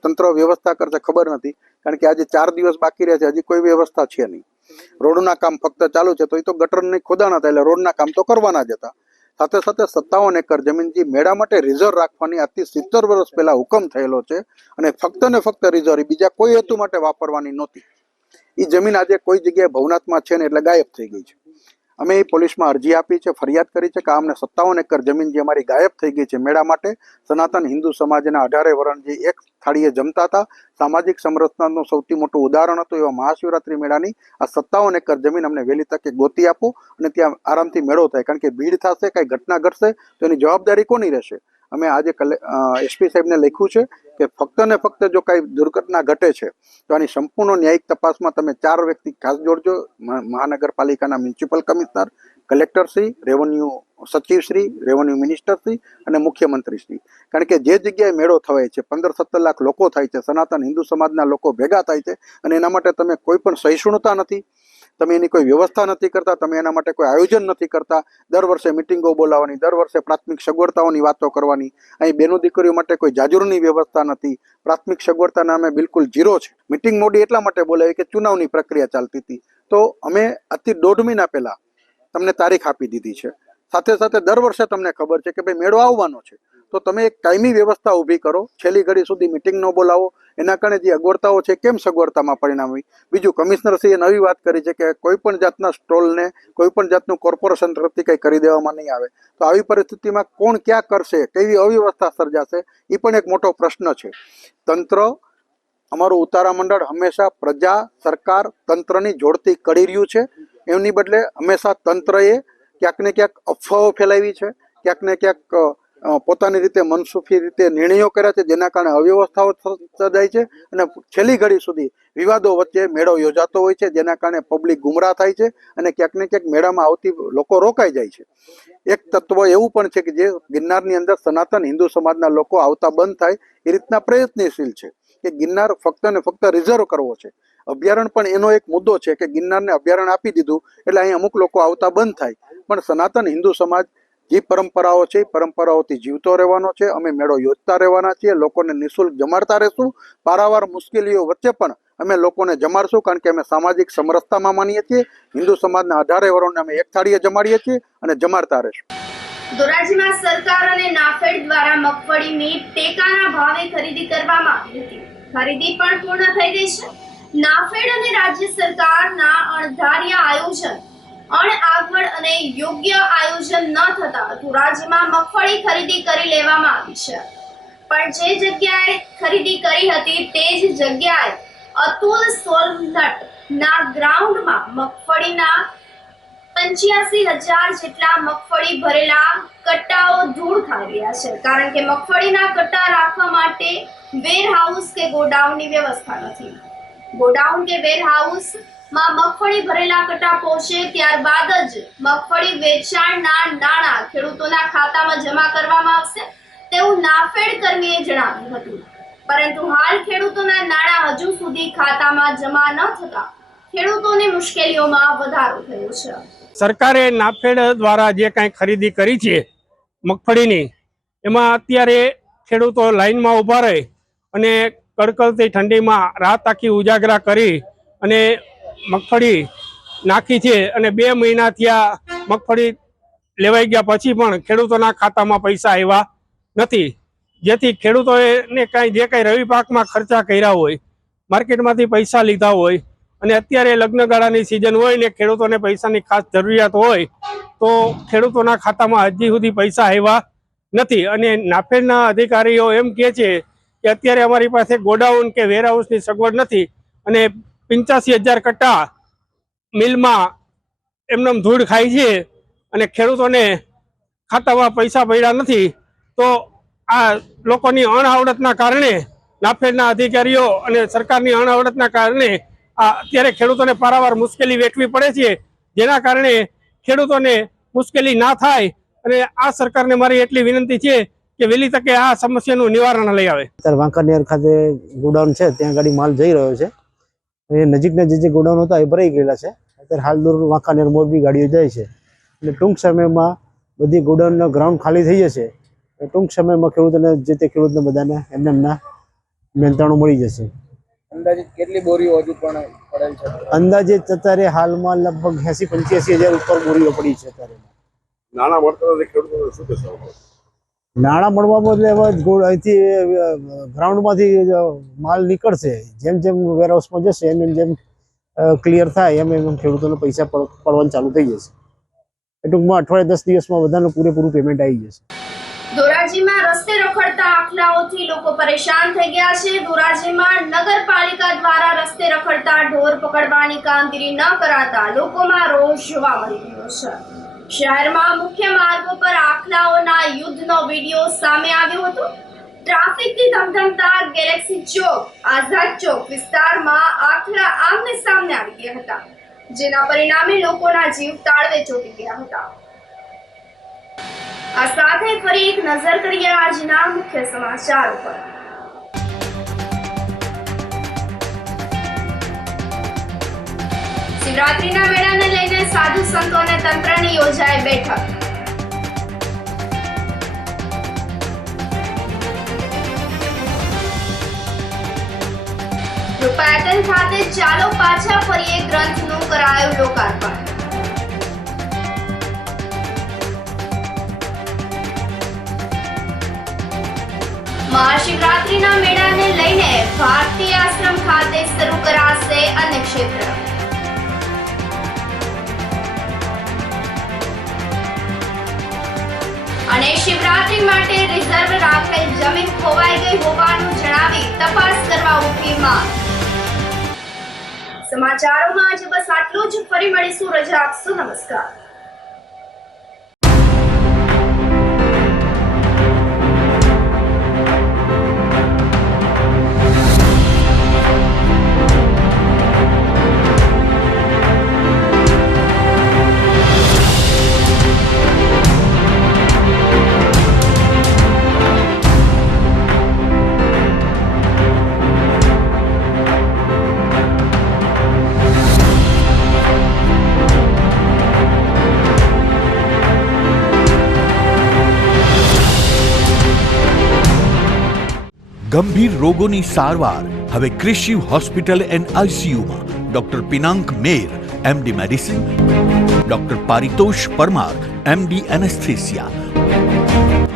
તંત્ર વ્યવસ્થા કરશે ખબર નથી, કારણ કે આજે 4 દિવસ બાકી રહ્યા છે, હજી કોઈ વ્યવસ્થા છે નહીં. રોડના કામ ફક્ત ચાલુ છે, તો એ તો ગટરની ખોદાણા હતા એટલે રોડના કામ તો કરવાના જ હતા. સાથે સાથે 57 એકર જમીન જે મેળા માટે રિઝર્વ રાખવાની આજથી 70 વર્ષ પહેલા હુકમ થયેલો છે અને ફક્ત ને ફક્ત રિઝર્વ, બીજા કોઈ હેતુ માટે વાપરવાની નહોતી. એ જમીન આજે કોઈ જગ્યાએ ભવનાથમાં છે ને એટલે ગાયબ થઈ ગઈ છે. અમે એ પોલીસમાં અરજી આપી છે, ફરિયાદ કરી છે કે અમને 57 એકર જમીન જે અમારી ગાયબ થઈ ગઈ છે મેળા માટે, સનાતન હિન્દુ સમાજના 18 વરણ જે એક થાળીએ જમતા હતા, સામાજિક સમરસતાનું સૌથી મોટું ઉદાહરણ હતું એવા મહાશિવરાત્રી મેળાની આ 57 એકર જમીન અમને વહેલી તકે ગોતી આપો અને ત્યાં આરામથી મેળો થાય. કારણ કે ભીડ થશે, કાંઈ ઘટના ઘટશે તો એની જવાબદારી કોની રહેશે? અમે આજે SP સાહેબને લખ્યું છે કે ફક્ત ને ફક્ત જો કાંઈ દુર્ઘટના ઘટે છે તો આની સંપૂર્ણ ન્યાયિક તપાસમાં તમે 4 વ્યક્તિ ખાસ જોડજો: મહાનગરપાલિકાના મ્યુનિસિપલ કમિશનર, કલેક્ટરશ્રી, રેવન્યુ સચિવશ્રી, રેવન્યુ મિનિસ્ટરશ્રી અને મુખ્યમંત્રીશ્રી. કારણ કે જે જગ્યાએ મેળો થવાય છે 15-17 લાખ લોકો થાય છે, સનાતન હિન્દુ સમાજના લોકો ભેગા થાય છે અને એના માટે તમે કોઈ પણ સહિષ્ણુતા નથી, તમે એની કોઈ વ્યવસ્થા નથી કરતા, તમે એના માટે કોઈ આયોજન નથી કરતા. દર વર્ષે મિટિંગો બોલાવવાની, દર વર્ષે પ્રાથમિક સગવડતાઓની વાતો કરવાની. અહીં બેનો દીકરીઓ માટે કોઈ જાજરૂની વ્યવસ્થા નથી. પ્રાથમિક સગવડતાના અમે બિલકુલ ઝીરો છે. મિટિંગ મોડી એટલા માટે બોલાવી કે ચુનાવની પ્રક્રિયા ચાલતી હતી. તો અમે આજથી 1.5 મહિના પહેલા તમને તારીખ આપી દીધી છે. સાથે સાથે દર વર્ષે તમને ખબર છે કે ભાઈ મેળો આવવાનો છે, તો તમે એક કાયમી વ્યવસ્થા ઊભી કરો, છેલ્લી ઘડી સુધી મિટિંગ ન બોલાવો. એના કારણે જે અગવડતાઓ છે કેમ સગવડતામાં પરિણામી. બીજું, કમિશનરશ્રીએ નવી વાત કરી છે કે કોઈ પણ જાતના સ્ટોલને કોઈ પણ જાતનું કોર્પોરેશન તરફથી કંઈ કરી દેવામાં નહીં આવે. તો આવી પરિસ્થિતિમાં કોણ ક્યાં કરશે, કેવી અવ્યવસ્થા સર્જાશે, એ પણ એક મોટો પ્રશ્ન છે. તંત્ર, અમારું ઉતારા મંડળ હંમેશા પ્રજા, સરકાર, તંત્રની જોડતી કડી રહ્યું છે. એમની બદલે હંમેશા તંત્રએ ક્યાંક ને ક્યાંક અફવાઓ ફેલાવી છે, ક્યાંક ને ક્યાંક પોતાની રીતે મનસુખી રીતે નિર્ણયો કર્યા છે, જેના કારણે અવ્યવસ્થાઓ સર્જાય છે અને છેલ્લી ઘડી સુધી વિવાદો વચ્ચે મેળો યોજાતો હોય છે, જેના કારણે પબ્લિક ગુમરાહ થાય છે અને ક્યાંક ને ક્યાંક મેળામાં આવતી લોકો રોકાઈ જાય છે. એક તત્વ એવું પણ છે કે જે ગિરનારની અંદર સનાતન હિન્દુ સમાજના લોકો આવતા બંધ થાય એ રીતના પ્રયત્નશીલ છે કે ગિરનાર ફક્ત ને ફક્ત રિઝર્વ કરવો છે. અભયારણ્ય પણ એનો એક મુદ્દો છે કે ગિરનારને અભયારણ્ય આપી દીધું એટલે અહીં અમુક લોકો આવતા બંધ થાય, પણ સનાતન હિન્દુ સમાજ જે પરંપરાઓ છે એ પરંપરાઓથી જીવતો રહેવાનો છે. અમે મેળો યોજતા રહેવાના છીએ, લોકોને નિઃશુલ્ક જમાડતા રહેશું. પારાવાર મુશ્કેલીઓ વચ્ચે પણ અમે લોકોને જમાડશું, કારણ કે અમે સામાજિક સમરસતામાં માનીએ છીએ. હિન્દુ સમાજના 18 વરોને અમે એક થાળીએ જમાડીએ છીએ અને જમાડતા રહેશું. ધોરાજીમાં સરકાર અને નાફેડ દ્વારા મગફળીની ટેકાના ભાવે ખરીદી કરવામાં આવી હતી. ખરીદી પણ પૂર્ણ થઈ ગઈ છે. નાફેડ અને રાજ્ય સરકારના અણધાર્યા આયોજન, અણઆગવડ અને યોગ્ય આયોજન ન થતા ધોરાજીમાં મગફળી ખરીદી કરી લેવામાં આવી છે. પણ જે જગ્યાએ ખરીદી કરી હતી તે જ જગ્યાએ અતુલ સોલનટના ગ્રાઉન્ડમાં મગફળીના 85,000 જેટલા મગફળી ભરેલા કટ્ટાઓ ધૂળ ખાઈ રહ્યા છે, કારણ કે મગફળીના કટ્ટા રાખવા માટે વેરહાઉસ કે ગોડાઉનની વ્યવસ્થા નથી. ગોડાઉન કે વેરહાઉસમાં મગફળી ભરેલા કટ્ટા પહોંચે ત્યારબાદ જ મગફળી વેચાણના નાણાં ખેડૂતોના ખાતામાં જમા કરવામાં આવશે તેવું નાફેડ કર્મીએ જણાવ્યું હતું. પરંતુ હાલ ખેડૂતોના નાણાં હજુ સુધી ખાતામાં જમા ન થતા ખેડૂતોની મુશ્કેલીઓમાં વધારો થયો છે. સરકારે નાફેડ દ્વારા જે કાંઈ ખરીદી કરી છે મગફળીની, એમાં અત્યારે ખેડૂતો લાઈનમાં ઊભા રહી અને કડકડતી ઠંડીમાં રાત આખી ઉજાગરા કરી અને મગફળી નાખી છે અને 2 મહિના થયા મગફળી લેવાઈ ગયા પછી પણ ખેડૂતોના ખાતામાં પૈસા આવ્યા નથી. જેથી ખેડૂતોને જે કાંઈ રવિ પાકમાં ખર્ચા કર્યા હોય, માર્કેટમાંથી પૈસા લીધા હોય અને અત્યારે લગ્નગાળાની સિઝન હોય ને ખેડૂતોને પૈસાની ખાસ જરૂરિયાત હોય તો ખેડૂતોના ખાતામાં હજી સુધી પૈસા આવ્યા નથી. અને નાફેડના અધિકારીઓ એમ કહે છે કે અત્યારે અમારી પાસે ગોડાઉન કે વેરહાઉસની સગવડ નથી અને 85,000 કટ્ટા મિલમાં એમનેમ ધૂળ ખાય છે અને ખેડૂતોને ખાતામાં પૈસા પડ્યા નથી. તો આ લોકોની અણઆવડતના કારણે, નાફેડના અધિકારીઓ અને સરકારની અણઆવડતના કારણે અત્યારે ખેડૂતોને પારાવાર મુશ્કેલી વેઠવી પડે છે, જેના કારણે ખેડૂતોને મુશ્કેલી ના થાય. અને આ સરકારને મારી એટલી વિનંતી છે કે વહેલી તકે આ સમસ્યાનું નિવારણ લઈ આવે. અત્યારે વાંકાનેર ખાતે ગોડાઉન છે, ત્યાં ગાડી માલ જઈ રહ્યો છે. એ નજીકના જે ગોડાઉન હતા એ ભરાઈ ગયેલા છે. અત્યારે હાલ દૂર વાંકાનેર મોરબી ગાડીઓ જાય છે એટલે ટૂંક સમયમાં બધી ગોડાઉનના ગ્રાઉન્ડ ખાલી થઈ જશે. ટૂંક સમયમાં ખેડૂતોને જે તે ખેડૂતને બધાને એમના મહેનતાણું મળી જશે. અંદાજિત કેટલી બોરીઓ હજુ પણ પડેલ છે? અંદાજિત અત્યારે હાલમાં લગભગ 80-85,000 ઉપર બોરીઓ પડી છે. અત્યારે નાણાં મળતા નથી ખેડૂતોને શું કહેશો? નાણાં મળવા બદલે અહીંથી ગ્રાઉન્ડમાંથી માલ નીકળશે, જેમ જેમ વેરહાઉસમાં જશે એમ જેમ ક્લિયર થાય એમ એમ ખેડૂતોને પૈસા પડવાનું ચાલુ થઈ જશે. ટૂંકમાં અઠવાડિયે 10 દિવસમાં બધાનું પૂરેપૂરું પેમેન્ટ આવી જશે. ધોરાજીમાં રસ્તે રખડતા આખલાઓથી લોકો પરેશાન થઈ ગયા છે. ધોરાજીમાં નગરપાલિકા દ્વારા રસ્તે રખડતા ઢોર પકડવાની કામગીરી ન કરાતા લોકોમાં રોષ જોવા મળી રહ્યો છે. શહેરમાં મુખ્ય માર્ગો પર આખલાઓના યુદ્ધનો વિડીયો સામે આવ્યો હતો. ટ્રાફિકથી ધમધમતા ગેલેક્સી ચોક, આઝાદ ચોક વિસ્તારમાં આખલા આમને સામને આવી ગયા હતા, જેના પરિણામે લોકોના જીવ તાળવે ચોંટી ગયા હતા. આ સાથે ફરી એક નજર કરીએ આજના મુખ્ય સમાચારો પર. શિવરાત્રીના મેળાને લઈને સાધુ સંતો અને તંત્રની યોજાઈ બેઠક. રૂપાયતન ખાતે ચાલો પાછા ફરીએ ગ્રંથનું કરાયું લોકાર્પણ. ભારતીય આશ્રમ ખાતે શરૂ કરાશે અન્ય ક્ષેત્ર. અને શિવરાત્રી માટે રિઝર્વ રાખેલ જમીન ખોવાઈ ગઈ હોવાનું જણાવી તપાસ કરવા ઉઠી માંગ. સમાચારોમાં આજે બસ આટલું જ. ફરી મળીશું. રજા આપશો. નમસ્કાર. ગંભીર રોગોની સારવાર હવે ક્રિશિવ હોસ્પિટલ એન્ડ આઈસીયુમાં doctor Pinank Mer MD medicine, doctor Paritosh Parmar MD anaesthesia,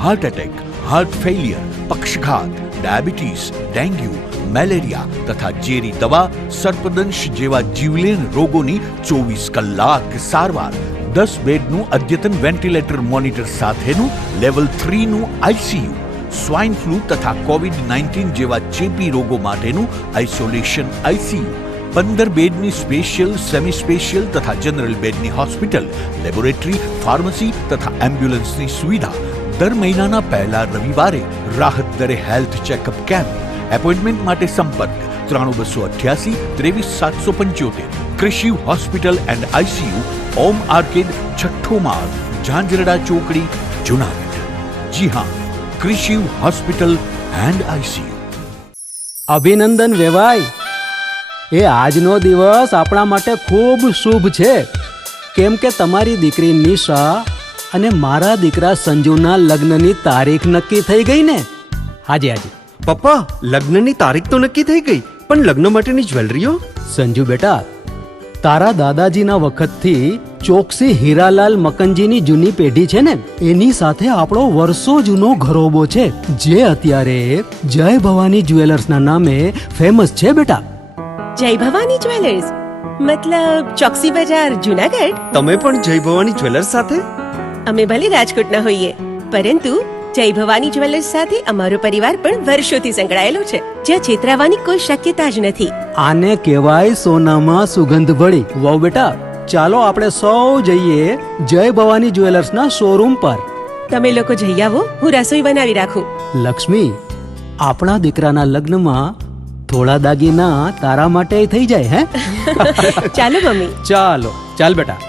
heart attack, heart failure, પક્ષઘાત, ડાયાબિટીસ, ડેન્ગ્યુ, મેલેરિયા તથા ઝેરી દવા, સર્પદંશ જેવા જીવલેણ રોગોની 24 કલાક સારવાર, 10 બેડનું અદ્યતન વેન્ટિલેટર મોનિટર સાથેનું લેવલ 3નું આઈસીયુ, સ્વાઇન ફ્લૂ તથા કોવિડ-19 જેવા ચેપી રોગો માટેનું આઇસોલેશન આઈસીયુ, 15 બેડની સ્પેશિયલ, સેમી સ્પેશિયલ તથા જનરલ બેડની હોસ્પિટલ, લેબોરેટરી, ફાર્મસી તથા એમ્બ્યુલન્સની સુવિધા. દર મહિનાના પહેલા રવિવારે રાહત દરે હેલ્થ ચેકઅપ કેમ્પ. એપોઇન્ટમેન્ટ માટે સંપર્ક 9288 23775. Krishiv hospital and ICU, Om arcade, છઠ્ઠો માળ, ઝાંઝરડા ચોકડી, જુનાગઢ. જી હા, ક્રિશિવ હોસ્પિટલ એન્ડ આઈસીયુ. અભિનંદન વેવાય. એ આજનો દિવસ આપણા માટે ખૂબ શુભ છે, કેમ કે તમારી દીકરી નિશા અને મારા દીકરા સંજુના લગ્નની તારીખ નક્કી થઈ ગઈ ને. હાજી હાજી પપ્પા, લગ્નની તારીખ તો નક્કી થઈ ગઈ, પણ લગ્ન માટેની જ્વેલરીઓ? સંજુ બેટા, તારા દાદાજીના વખતથી ચોકસી હીરાલાલ મકનજીની જૂની પેઢી છે ને, એની સાથે આપણો વર્ષો જૂનો ઘરોબો છે, જે અત્યારે જય ભવાની જ્વેલર્સના નામે ફેમસ છે બેટા. જય ભવાની જ્વેલર્સ મતલબ ચોકસી બજાર, જુનાગઢ? તમે પણ જય ભવાની જ્વેલર્સ સાથે? અમે ભલે રાજકોટના હોઈએ, પરંતુ જય ભવાની જ્વેલર્સ સાથે અમારો પરિવાર પણ વર્ષોથી સંકળાયેલો છે, જ્યાં છેતરાવાની કોઈ શક્યતા જ નથી. આને કહેવાય સોનામાં સુગંધ ભળી. વાવ બેટા, ચાલો આપણે સૌ જઈએ જય ભવાની જ્વેલર્સના શોરૂમ પર. તમે લોકો જઈ આવો, હું રસોઈ બનાવી રાખું. લક્ષ્મી, આપણા દીકરાના લગ્નમાં થોડા દાગીના તારા માટે થઈ જાય. હે ચાલો મમ્મી. ચાલો ચાલ બેટા.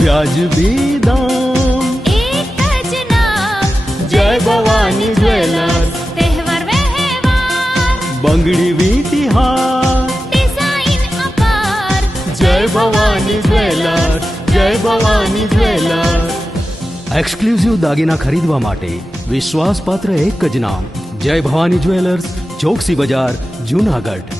વ્યાજબી દામ, એક જ નામ, જય ભવાની જ્વેલર્સ. તહેવાર વ્યવહાર, બંગડી વીટી હાર, ડિઝાઇન અપાર, જય ભવાની જ્વેલર્સ, જય ભવાની જ્વેલર્સ. એક્સક્લુઝિવ દાગીના ખરીદવા માટે વિશ્વાસપાત્ર એક જ નામ, જય ભવાની જ્વેલર્સ, ચોકસી બજાર, જુનાગઢ.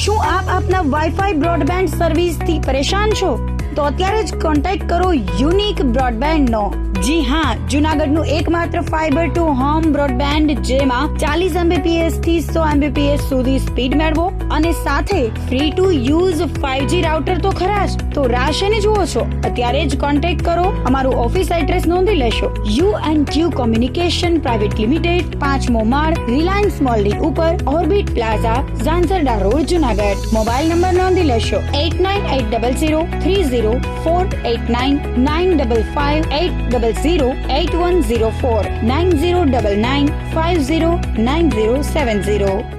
શું આપ આપના વાઈફાઈ બ્રોડબેન્ડ સર્વિસથી પરેશાન છો? તો અત્યારે જ કોન્ટેક્ટ કરો યુનિક બ્રોડબેન્ડ નો. જી હા, જુનાગઢનું એકમાત્ર ફાઈબર ટુ હોમ બ્રોડબેન્ડ, જેમાં 40 Mbps થી 100 Mbps સુધી સ્પીડ મેળવો અને સાથે free to use 5G router તો ખરા જ. તો રાહ શેની જુઓ છો? અત્યારે જ કોન્ટેક્ટ કરો. અમારું ઓફિસ એડ્રેસ નોંધી લેશો. U&Q કોમ્યુનિકેશન પ્રાઇવેટ લિમિટેડ, 5મો માળ, રિલાયન્સ મોલની ઉપર, orbit plaza, Zanzarda road, Junagadh. Mobile number નોંધી લેશો 8980030489 955 800 8104 9099 509070.